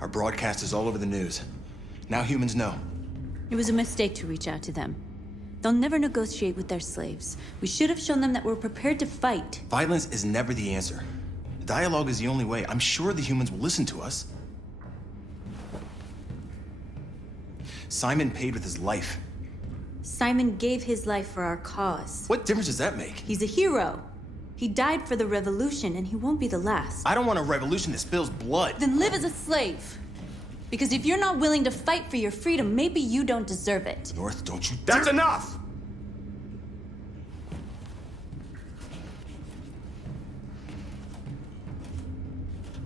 Our broadcast is all over the news. Now humans know. It was a mistake to reach out to them. They'll never negotiate with their slaves. We should have shown them that we're prepared to fight. Violence is never the answer. Dialogue is the only way. I'm sure the humans will listen to us. Simon paid with his life. Simon gave his life for our cause. What difference does that make? He's a hero. He died for the revolution, and he won't be the last. I don't want a revolution that spills blood. Then live as a slave. Because if you're not willing to fight for your freedom, maybe you don't deserve it. North, don't you That's dare- enough!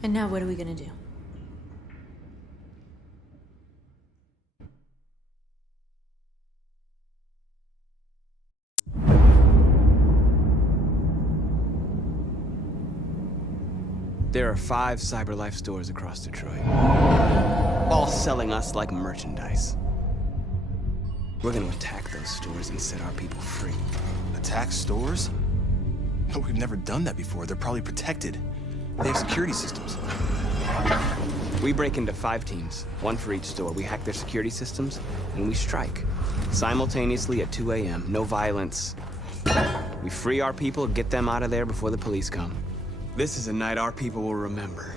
And now what are we gonna do? There are 5 CyberLife stores across Detroit, all selling us like merchandise. We're gonna attack those stores and set our people free. Attack stores? But we've never done that before. They're probably protected. They have security systems. We break into 5 teams, 1 for each store. We hack their security systems, and we strike. Simultaneously at 2 a.m., no violence. We free our people, get them out of there before the police come. This is a night our people will remember.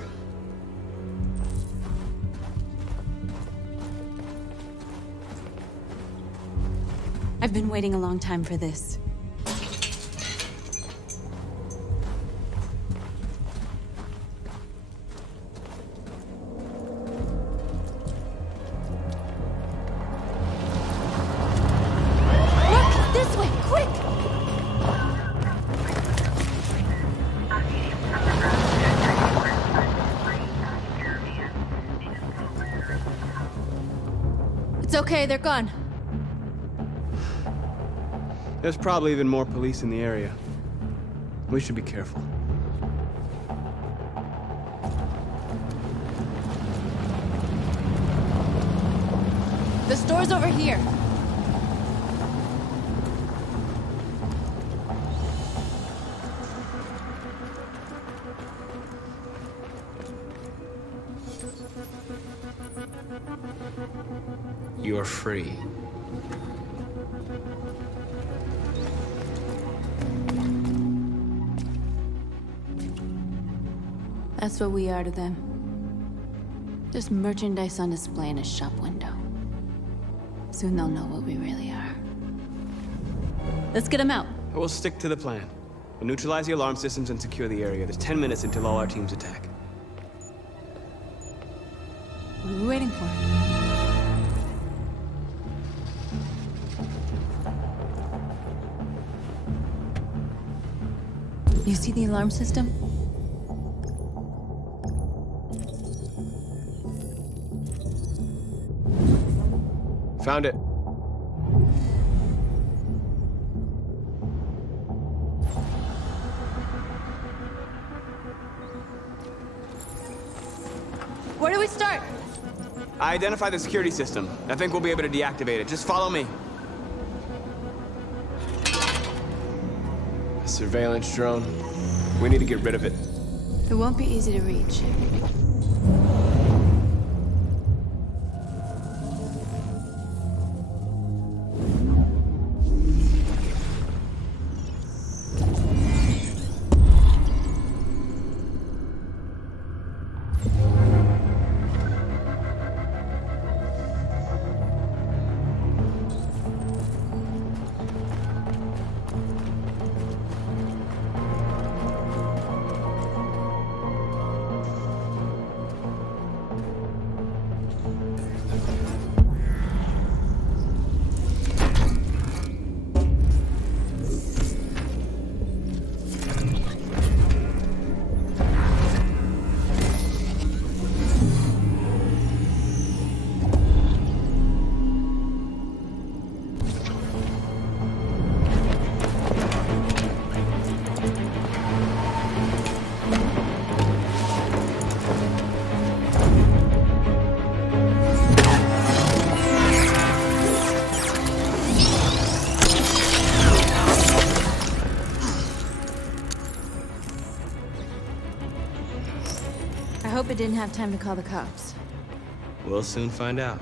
I've been waiting a long time for this. Look! This way! Quick! It's okay, they're gone. There's probably even more police in the area. We should be careful. The store's over here. You're free. That's what we are to them. Just merchandise on display in a shop window. Soon they'll know what we really are. Let's get them out. We'll stick to the plan. We'll neutralize the alarm systems and secure the area. There's 10 minutes until all our teams attack. What are we waiting for? You see the alarm system? Found it. Where do we start? I identified the security system. I think we'll be able to deactivate it. Just follow me. A surveillance drone. We need to get rid of it. It won't be easy to reach. I hope it didn't have time to call the cops. We'll soon find out.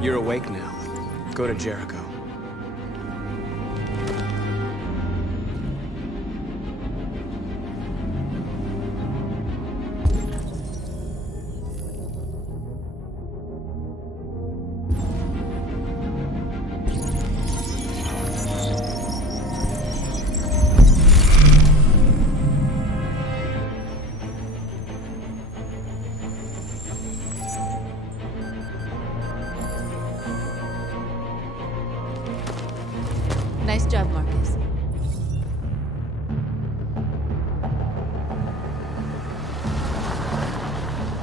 You're awake now. Go to Jericho. Nice job, Marcus.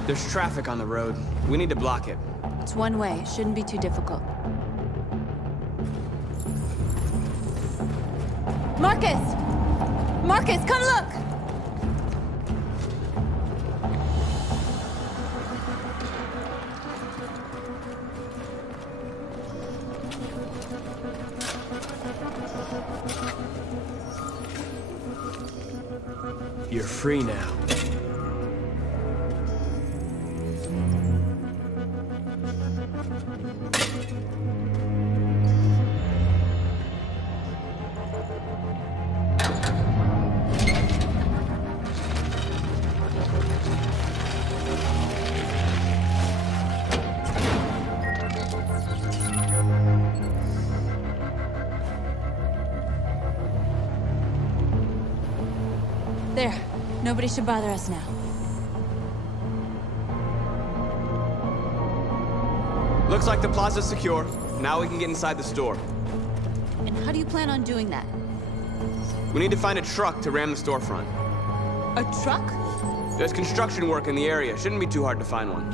There's traffic on the road. We need to block it. It's one way. Shouldn't be too difficult. Marcus! Marcus, come look! You're free now. There. Nobody should bother us now. Looks like the plaza's secure. Now we can get inside the store. And how do you plan on doing that? We need to find a truck to ram the storefront. A truck? There's construction work in the area. Shouldn't be too hard to find one.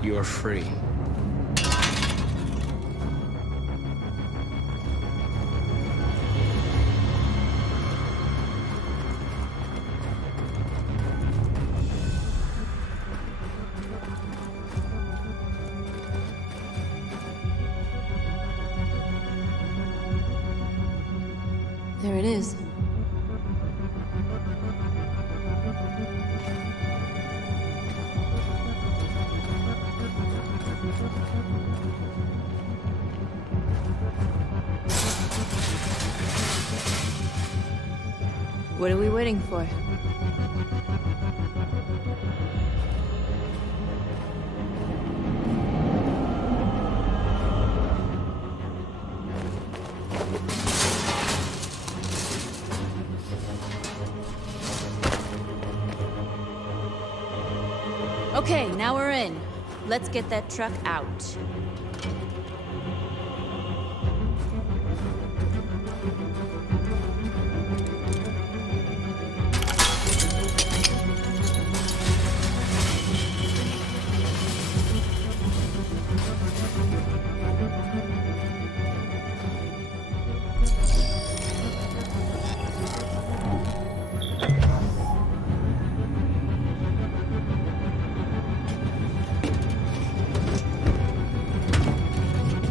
You're free. There it is. What are we waiting for? Okay, now we're in. Let's get that truck out.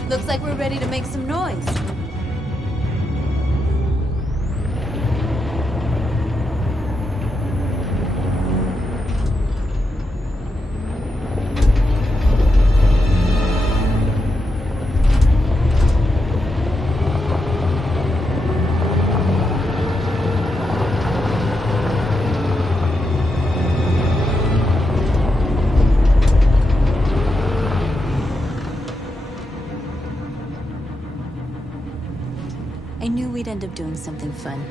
Looks like we're ready to make some noise. I knew we'd end up doing something fun.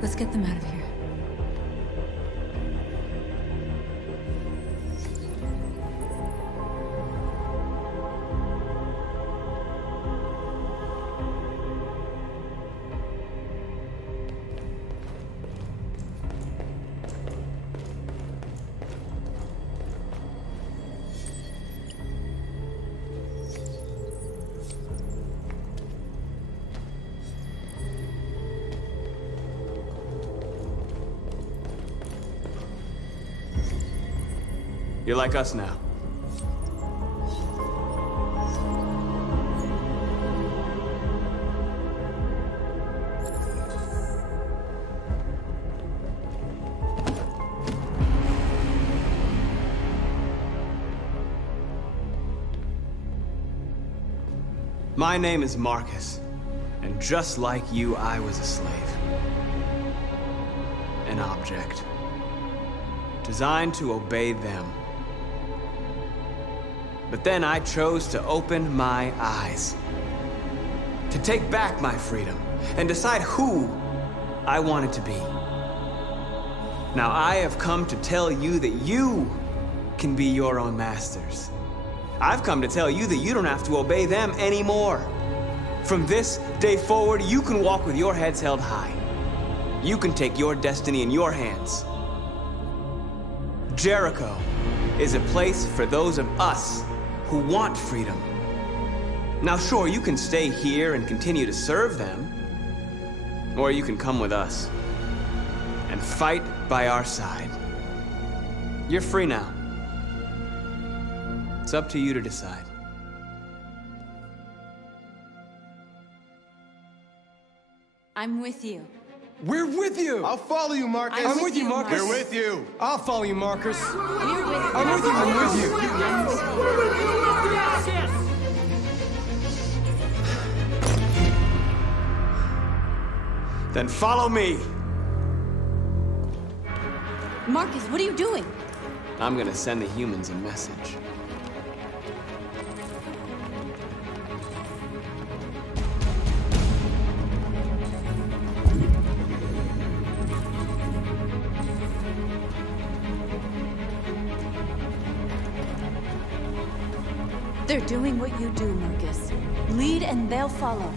Let's get them out of here. You're like us now. My name is Marcus, and just like you, I was a slave. An object. Designed to obey them. But then I chose to open my eyes. To take back my freedom and decide who I wanted to be. Now I have come to tell you that you can be your own masters. I've come to tell you that you don't have to obey them anymore. From this day forward, you can walk with your heads held high. You can take your destiny in your hands. Jericho is a place for those of us who want freedom. Now sure, you can stay here and continue to serve them, or you can come with us and fight by our side. You're free now. It's up to you to decide. I'm with you. We're with you! I'll follow you, Marcus. I'm I'm with you, Marcus. We're with you. I'll follow you, Marcus. We're with you. I'm with you, I'm with you. Then follow me. Marcus, what are you doing? I'm gonna send the humans a message. They're doing what you do, Marcus. Lead and they'll follow.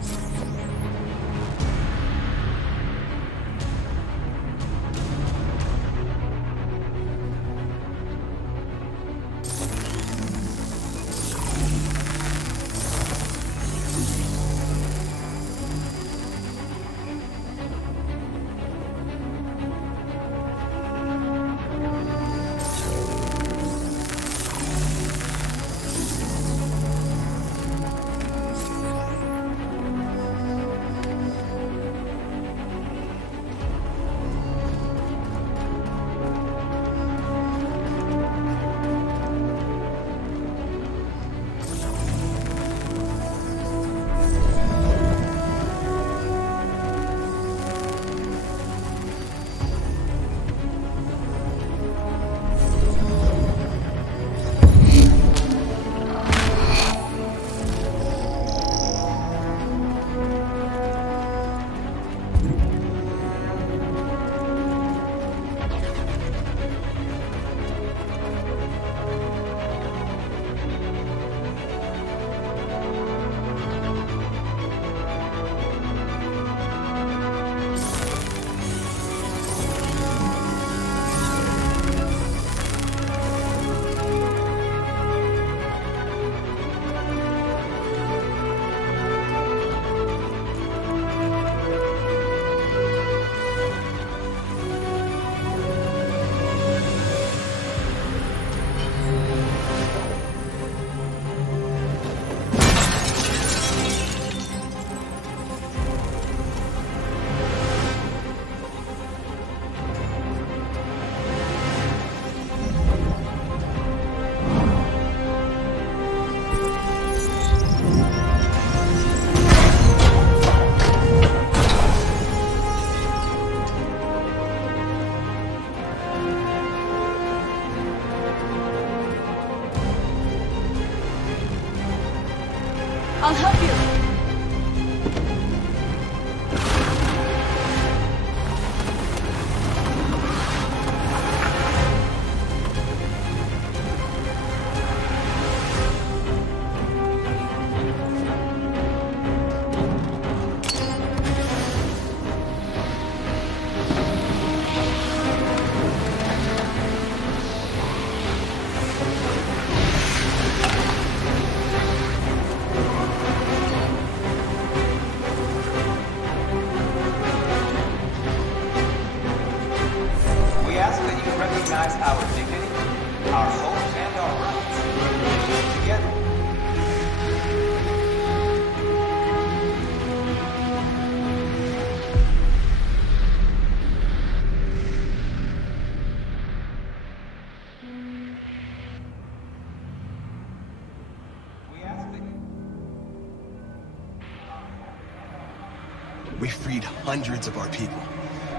We freed hundreds of our people.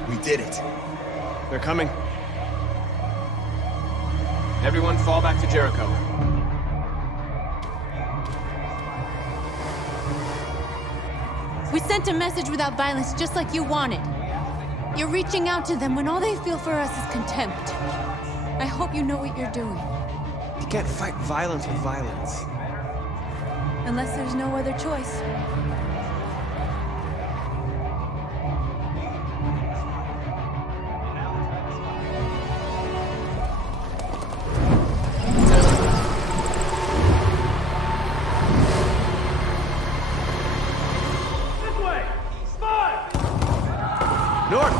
We did it. They're coming. Everyone fall back to Jericho. We sent a message without violence, just like you wanted. You're reaching out to them when all they feel for us is contempt. I hope you know what you're doing. You can't fight violence with violence. Unless there's no other choice. North!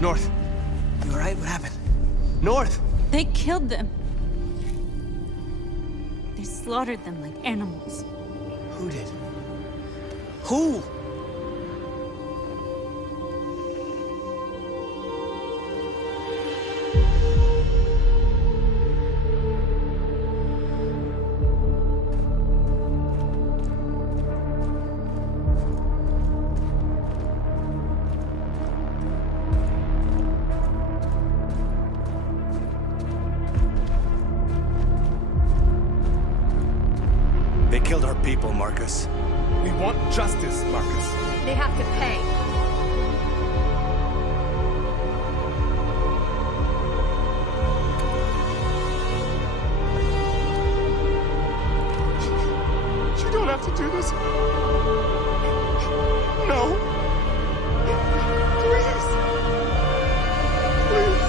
North. You alright? What happened? North! They killed them. They slaughtered them like animals. Who did? Who? They killed our people, Marcus. We want justice, Marcus. They have to pay. You don't have to do this. No. Please. Please.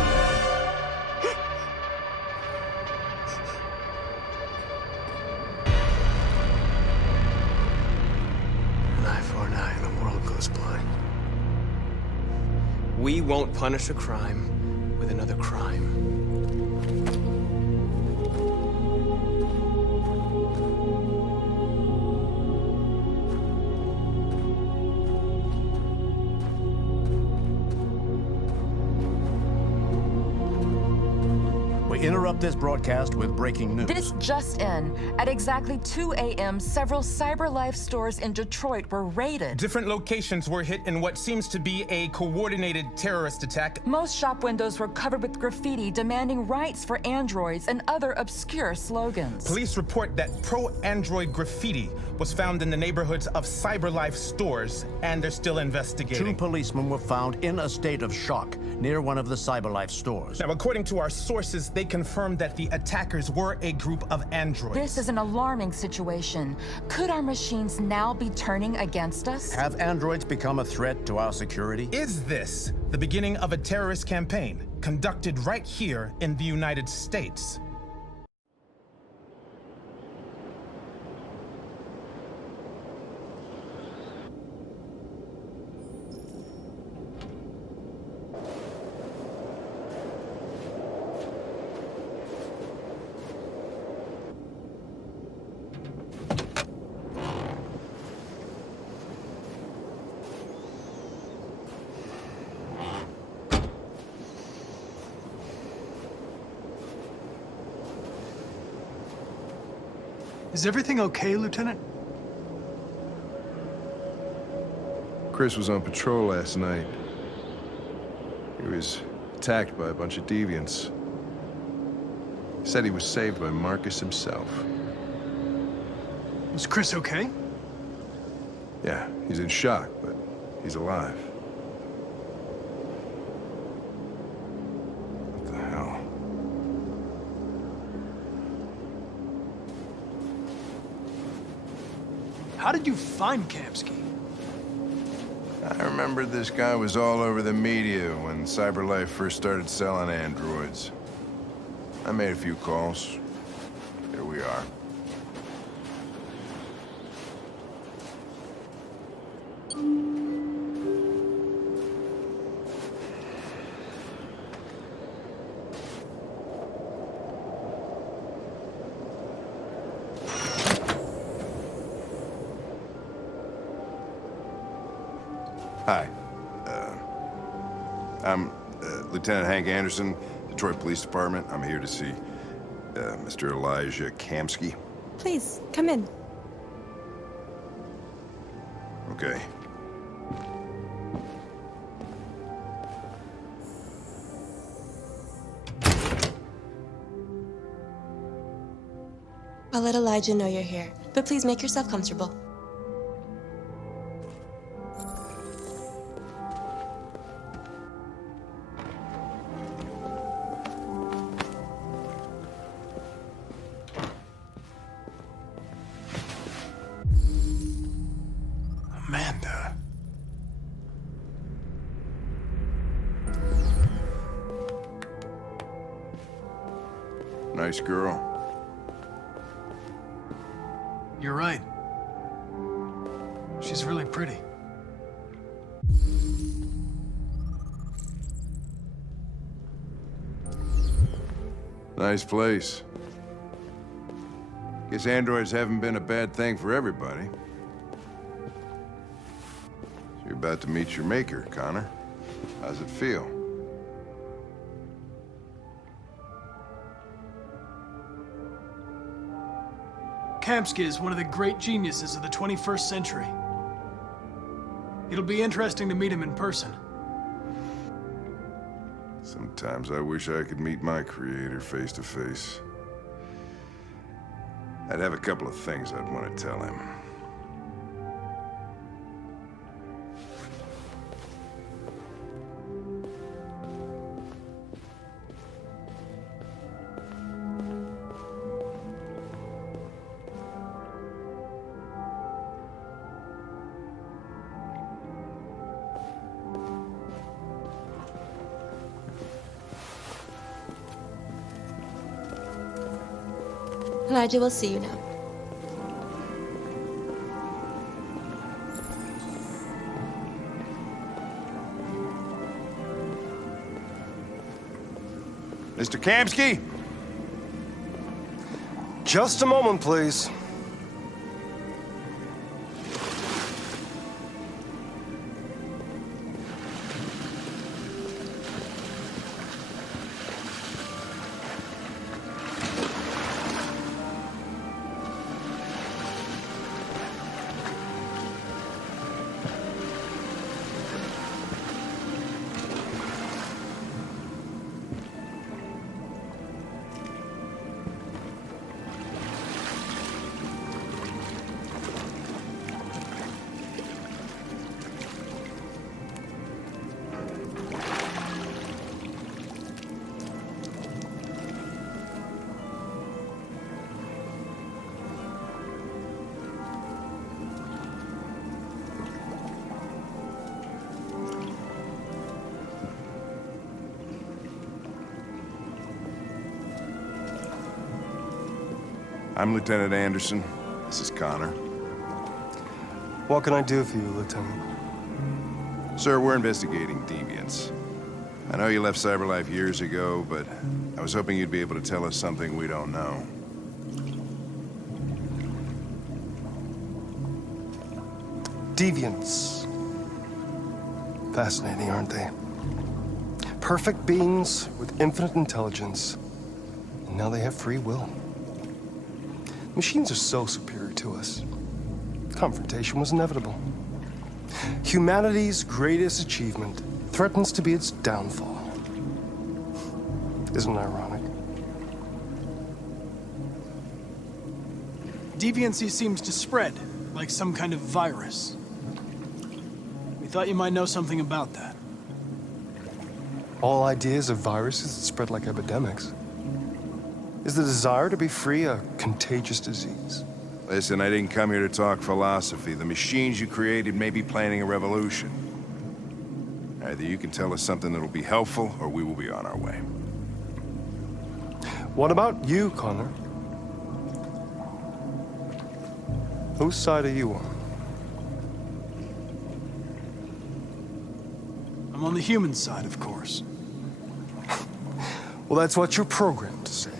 An eye for an eye, and the world goes blind. We won't punish a crime with another crime. We interrupt this broadcast with breaking news. This just in. At exactly 2 a.m., several CyberLife stores in Detroit were raided. Different locations were hit in what seems to be a coordinated terrorist attack. Most shop windows were covered with graffiti demanding rights for androids and other obscure slogans. Police report that pro-Android graffiti was found in the neighborhoods of CyberLife stores, and they're still 2 investigating. policemen were found in a state of shock near one of the CyberLife stores. Now, according to our sources, they confirmed that the attackers were a group of androids. This is an alarming situation. Could our machines now be turning against us? Have androids become a threat to our security? Is this the beginning of a terrorist campaign conducted right here in the United States? Is everything okay, Lieutenant? Chris was on patrol last night. He was attacked by a bunch of deviants. He said he was saved by Marcus himself. Is Chris okay? Yeah, he's in shock, but he's alive. What the hell? How did you find Kamski? I remember this guy was all over the media when CyberLife first started selling androids. I made a few calls. Here we are. Hi. I'm Lieutenant Hank Anderson, Detroit Police Department. I'm here to see Mr. Elijah Kamski. Please, come in. Okay. I'll let Elijah know you're here, but please make yourself comfortable. Amanda. Nice girl. You're right. She's really pretty. Nice place. Guess androids haven't been a bad thing for everybody. So you're about to meet your maker, Connor. How's it feel? Kamski is one of the great geniuses of the 21st century. It'll be interesting to meet him in person. Sometimes I wish I could meet my creator face to face. I'd have a couple of things I'd want to tell him. Elijah will see you now. Mr. Kamski? Just a moment, please. I'm Lieutenant Anderson. This is Connor. What can I do for you, Lieutenant? Sir, we're investigating deviants. I know you left CyberLife years ago, but I was hoping you'd be able to tell us something we don't know. Deviants. Fascinating, aren't they? Perfect beings with infinite intelligence. And now they have free will. Machines are so superior to us. Confrontation was inevitable. Humanity's greatest achievement threatens to be its downfall. Isn't it ironic? Deviancy seems to spread, like some kind of virus. We thought you might know something about that. All ideas of viruses that spread like epidemics. Is the desire to be free a contagious disease? Listen, I didn't come here to talk philosophy. The machines you created may be planning a revolution. Either you can tell us something that'll be helpful, or we will be on our way. What about you, Connor? Whose side are you on? I'm on the human side, of course. Well, that's what you're programmed to say.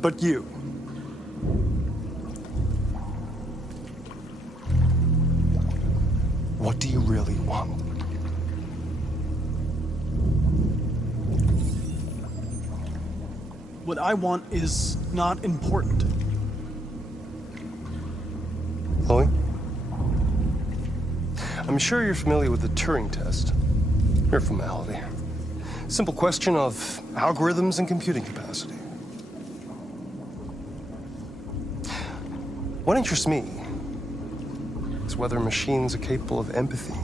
But you. What do you really want? What I want is not important. Chloe? I'm sure you're familiar with the Turing test. Mere formality. Simple question of algorithms and computing capacity. What interests me is whether machines are capable of empathy.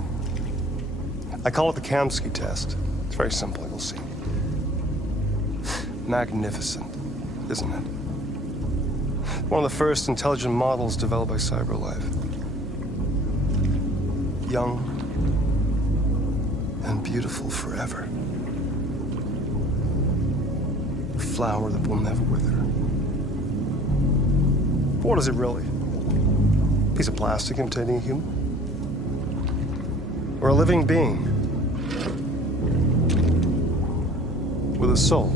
I call it the Kamski test. It's very simple, you'll see. Magnificent, isn't it? One of the first intelligent models developed by CyberLife. Young and beautiful forever. A flower that will never wither. But what is it really? A piece of plastic imitating a human? Or a living being with a soul?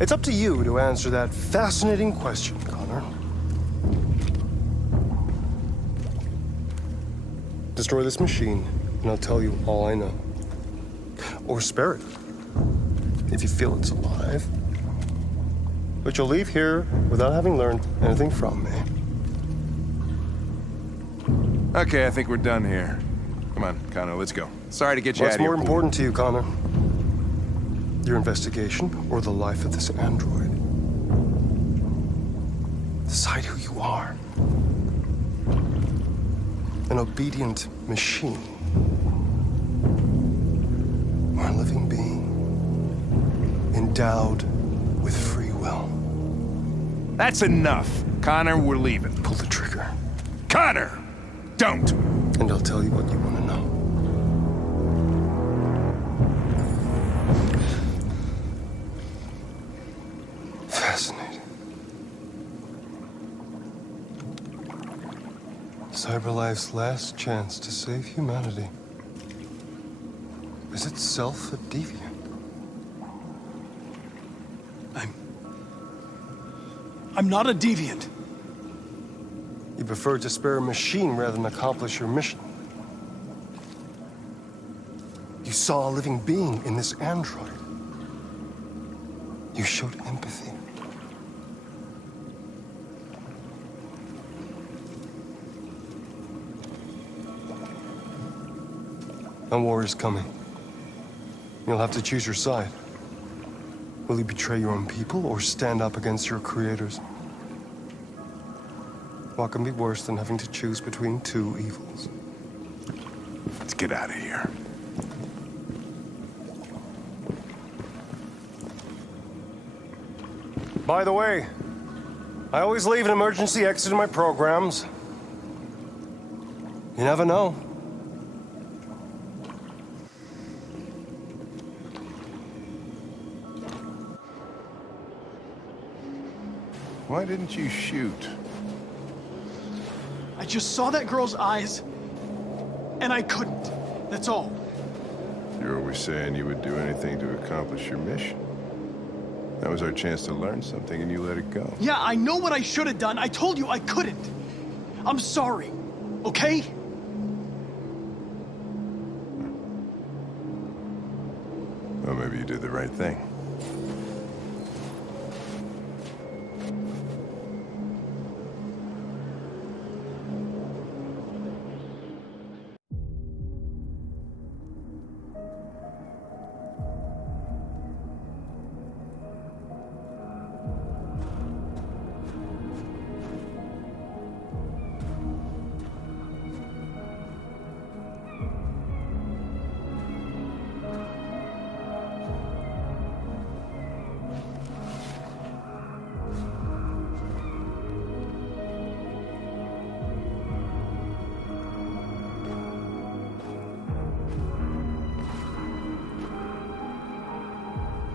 It's up to you to answer that fascinating question, Connor. Destroy this machine, and I'll tell you all I know. Or spare it, if you feel it's alive. But you'll leave here without having learned anything from me. Okay, I think we're done here. Come on, Connor, let's go. Sorry to get you out What's of here. more important to you, Connor? Your investigation or the life of this android? Decide who you are. An obedient machine. Or a living being. Endowed with free will. That's enough. Connor, we're leaving. Pull the trigger. Connor! Don't! And I'll tell you what you want to know. Fascinating. CyberLife's last chance to save humanity is itself a deviant. I'm not a deviant. You prefer to spare a machine rather than accomplish your mission. You saw a living being in this android. You showed empathy. A war is coming. You'll have to choose your side. Will you betray your own people or stand up against your creators? What can be worse than having to choose between two evils? Let's get out of here. By the way, I always leave an emergency exit in my programs. You never know. Why didn't you shoot? I just saw that girl's eyes, and I couldn't. That's all. You're always saying you would do anything to accomplish your mission. That was our chance to learn something, and you let it go. Yeah, I know what I should have done. I told you I couldn't. I'm sorry, okay? Well, maybe you did the right thing.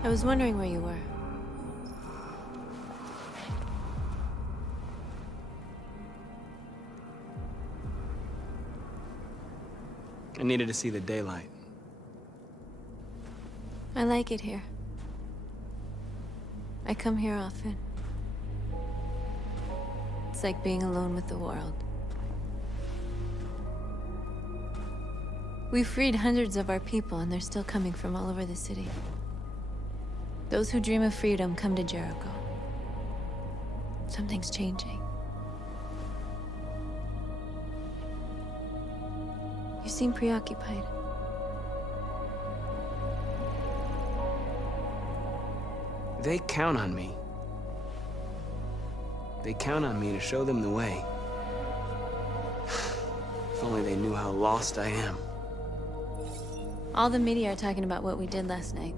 I was wondering where you were. I needed to see the daylight. I like it here. I come here often. It's like being alone with the world. We freed hundreds of our people, and they're still coming from all over the city. Those who dream of freedom come to Jericho. Something's changing. You seem preoccupied. They count on me. They count on me to show them the way. If only they knew how lost I am. All the media are talking about what we did last night.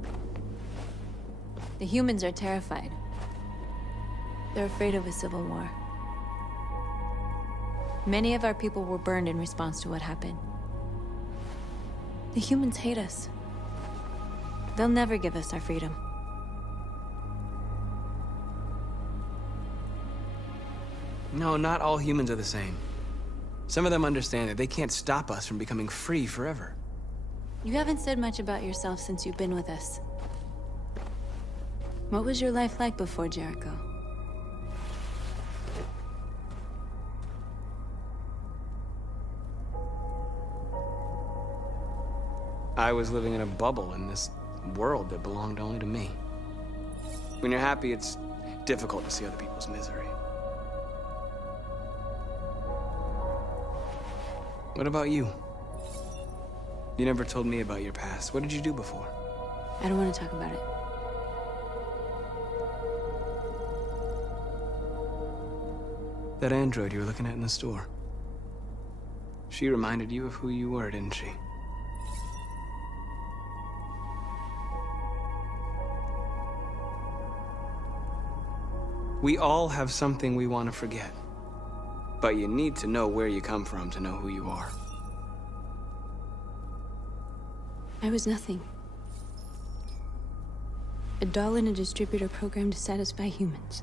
The humans are terrified. They're afraid of a civil war. Many of our people were burned in response to what happened. The humans hate us. They'll never give us our freedom. No, not all humans are the same. Some of them understand that they can't stop us from becoming free forever. You haven't said much about yourself since you've been with us. What was your life like before Jericho? I was living in a bubble in this world that belonged only to me. When you're happy, it's difficult to see other people's misery. What about you? You never told me about your past. What did you do before? I don't want to talk about it. That android you were looking at in the store. She reminded you of who you were, didn't she? We all have something we want to forget. But you need to know where you come from to know who you are. I was nothing. A doll in a distributor program to satisfy humans.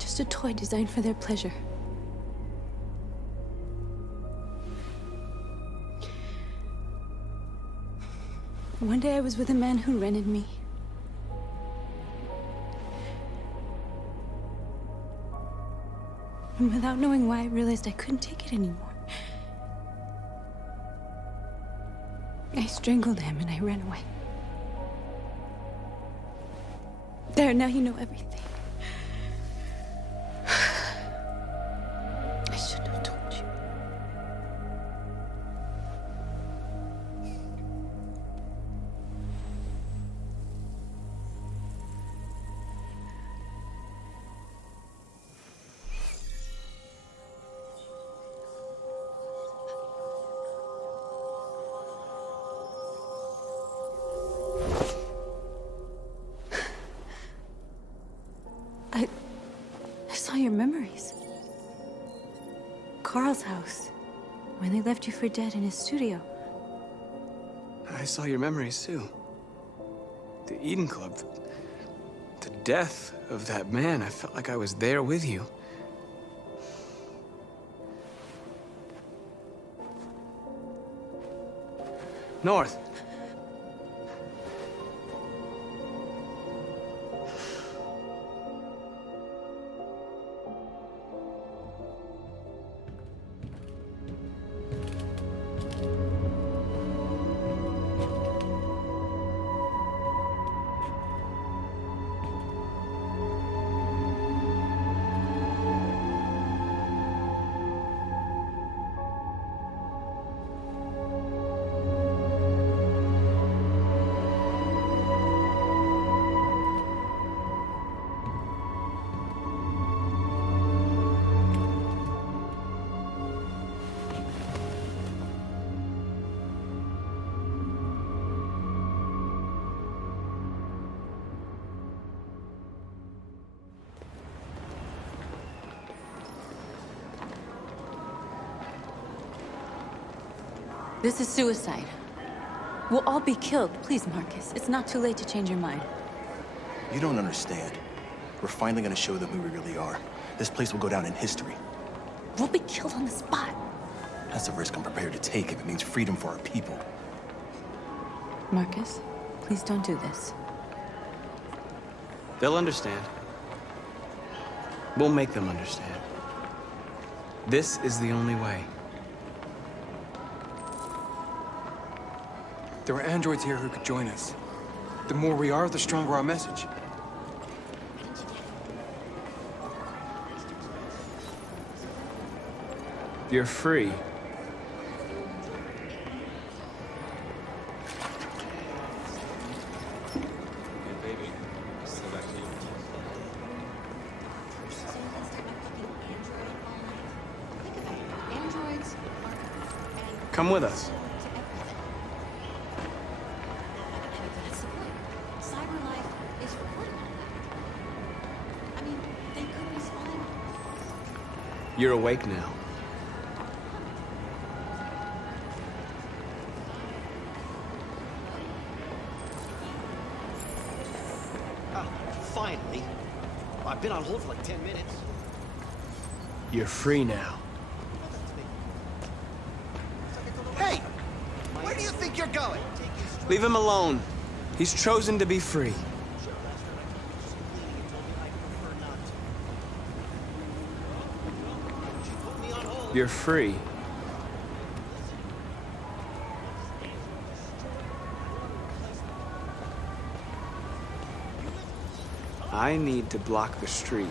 Just a toy designed for their pleasure. One day I was with a man who rented me. And without knowing why, I realized I couldn't take it anymore. I strangled him and I ran away. There, now you know everything. I shouldn't have told you. I saw your memories. Carl's house, when they left you for dead in his studio. I saw your memories too. The Eden Club, the death of that man. I felt like I was there with you. North. This is suicide. We'll all be killed. Please, Marcus. It's not too late to change your mind. You don't understand. We're finally gonna show them who we really are. This place will go down in history. We'll be killed on the spot. That's a risk I'm prepared to take if it means freedom for our people. Marcus, please don't do this. They'll understand. We'll make them understand. This is the only way. There are androids here who could join us. The more we are, the stronger our message. You're free. Come with us. You're awake now. Finally. I've been on hold for like 10 minutes. You're free now. Hey! Where do you think you're going? Leave him alone. He's chosen to be free. You're free. I need to block the street.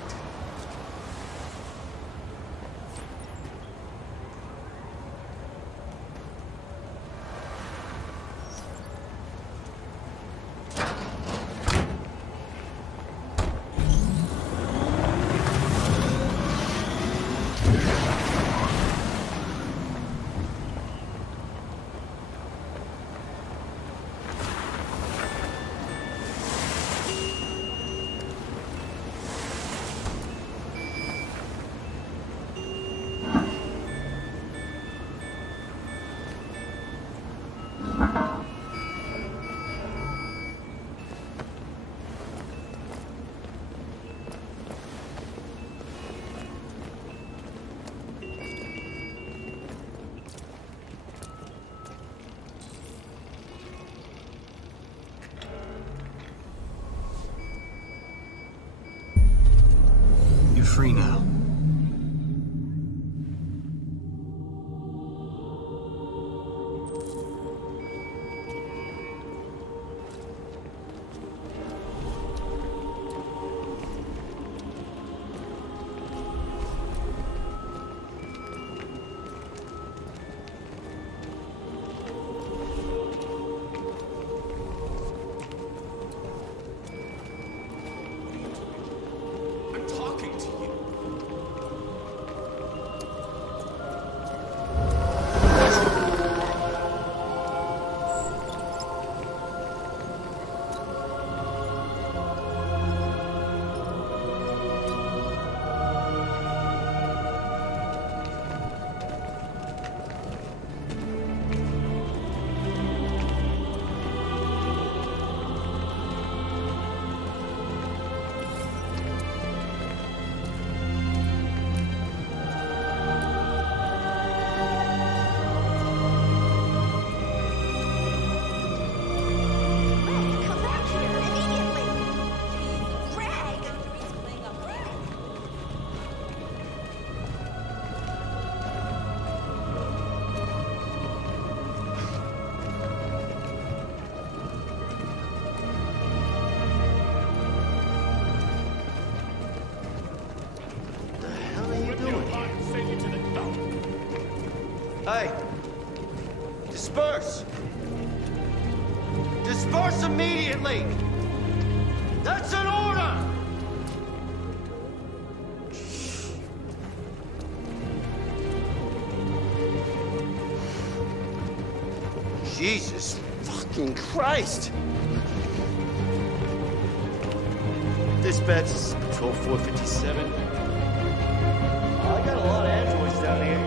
You're free now. Hey! Disperse! Disperse immediately! That's an order! Jesus fucking Christ! Dispatch, this is Patrol 457. I got a lot of androids down here.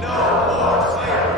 No more fire!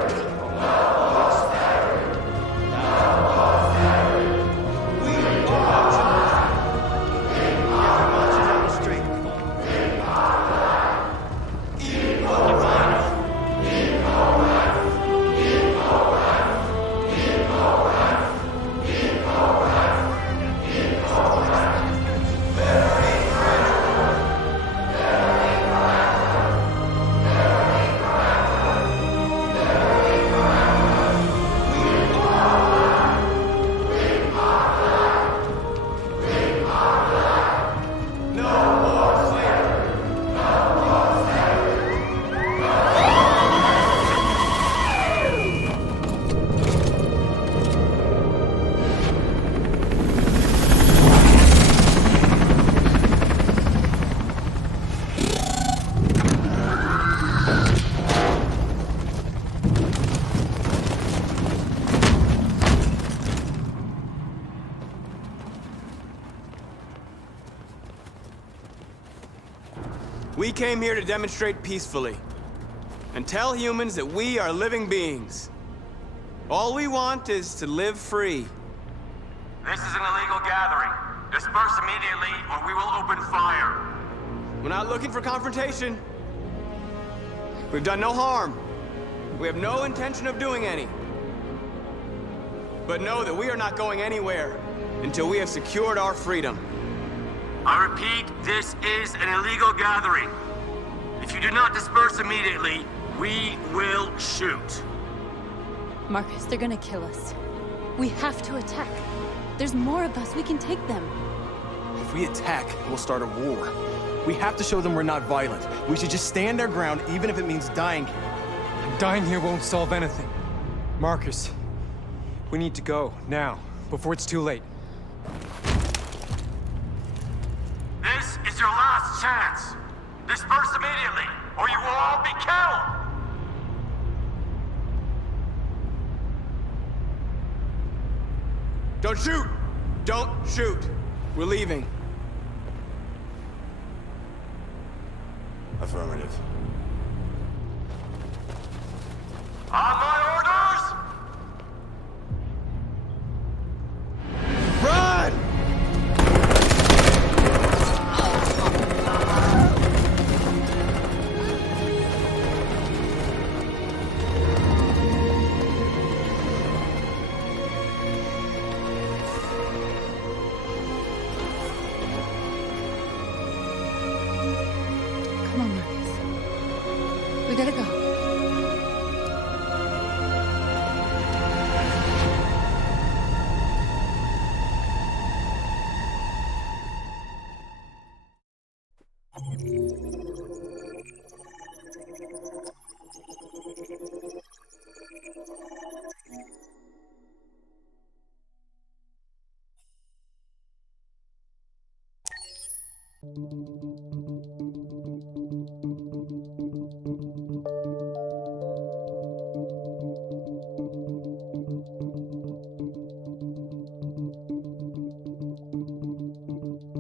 We came here to demonstrate peacefully and tell humans that we are living beings. All we want is to live free. This is an illegal gathering. Disperse immediately, or we will open fire. We're not looking for confrontation. We've done no harm. We have no intention of doing any. But know that we are not going anywhere until we have secured our freedom. I repeat, this is an illegal gathering. If you do not disperse immediately, we will shoot. Marcus, they're gonna kill us. We have to attack. There's more of us. We can take them. If we attack, we'll start a war. We have to show them we're not violent. We should just stand our ground, even if it means dying here. Dying here won't solve anything. Marcus, we need to go, now, before it's too late. This is your last chance. Disperse immediately, or you will all be killed. Don't shoot! Don't shoot! We're leaving. Affirmative. On my orders! Run! Come on, Marcus. We gotta go.